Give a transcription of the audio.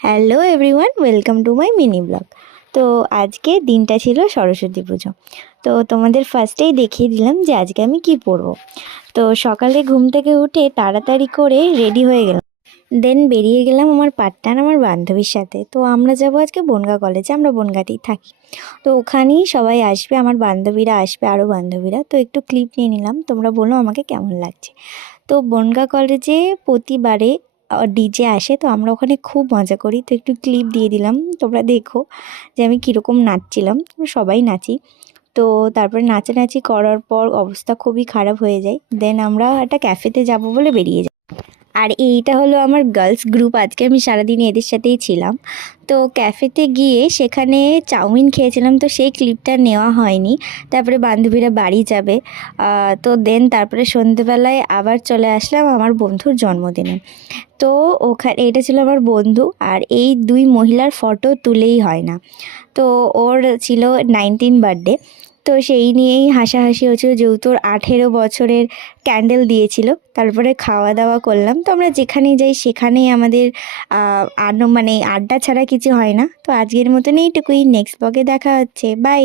Hello everyone, welcome to my mini blog. তো আজকে দিনটা ছিল সরস্বতী পুজো। তো তোমাদের ফার্স্টেই দেখিয়ে দিলাম যে আজকে আমি কি পরবো। তো সকালে ঘুম থেকে উঠে তাড়াতাড়ি করে রেডি হয়ে গেলাম, দেন বেরিয়ে গেলাম আমার পার্টনার আমার বান্ধবীর সাথে। তো আমরা যাবো আজকে বনগাঁ কলেজে, আমরা বনগাঁতেই থাকি। তো ওখানেই সবাই আসবে, আমার বান্ধবীরা আসবে, আরও বান্ধবীরা। তো একটু ক্লিপ নিয়ে নিলাম, তোমরা বলো আমাকে কেমন লাগছে। তো বনগাঁ কলেজে প্রতিবারে ডিজে আসে, তো আমরা ওখানে খুব মজা করি। তো একটু ক্লিপ দিয়ে দিলাম, তোমরা দেখো যে আমি কীরকম নাচছিলাম। আমরা সবাই নাচি। তো তারপরে নাচানাচি করার পর অবস্থা খুবই খারাপ হয়ে যায়। দেন আমরা একটা ক্যাফেতে যাব বলে বেরিয়ে যাই। আর এইটা হলো আমার গার্লস গ্রুপ, আজকে আমি সারাদিন এদের সাথেই ছিলাম। তো ক্যাফেতে গিয়ে সেখানে চাউমিন খেয়েছিলাম, তো সেই ক্লিপটা নেওয়া হয়নি। তারপরে বান্ধবীরা বাড়ি যাবে, তো দেন তারপরে সন্ধেবেলায় আবার চলে আসলাম আমার বন্ধুর জন্মদিনে। তো ওখানে এটা ছিল আমার বন্ধু, আর এই দুই মহিলার ফটো তুলেই হয় না। তো ওর ছিল 19 বার্থডে, তো সেই নিয়েই হাসাহাসি হচ্ছিল, যেহেতু ওর 18 বছরের ক্যান্ডেল দিয়েছিল। তারপরে খাওয়া দাওয়া করলাম। তো আমরা যেখানেই যাই সেখানেই আমাদের মানে আড্ডা ছাড়া কিছু হয় না। তো আজকের মতন এইটুকুই, নেক্সট ব্লগে দেখা হচ্ছে, বাই।